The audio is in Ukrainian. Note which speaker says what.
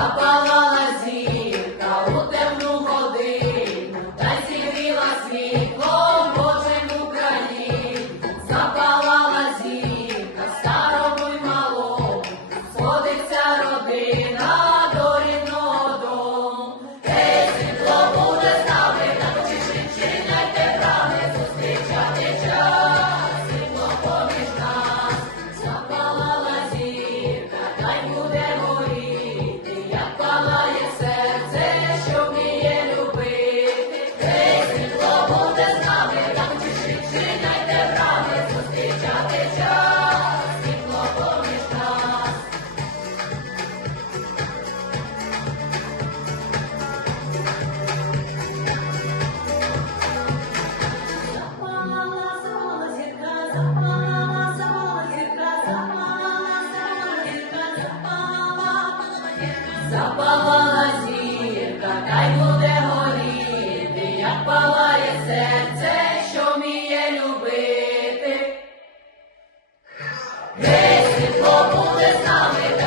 Speaker 1: запалала зірка у темну годину та зігріла світ. запалала зірка, та й буде горіти, як палає серце, що вміє любити. Десь світло буде з нами.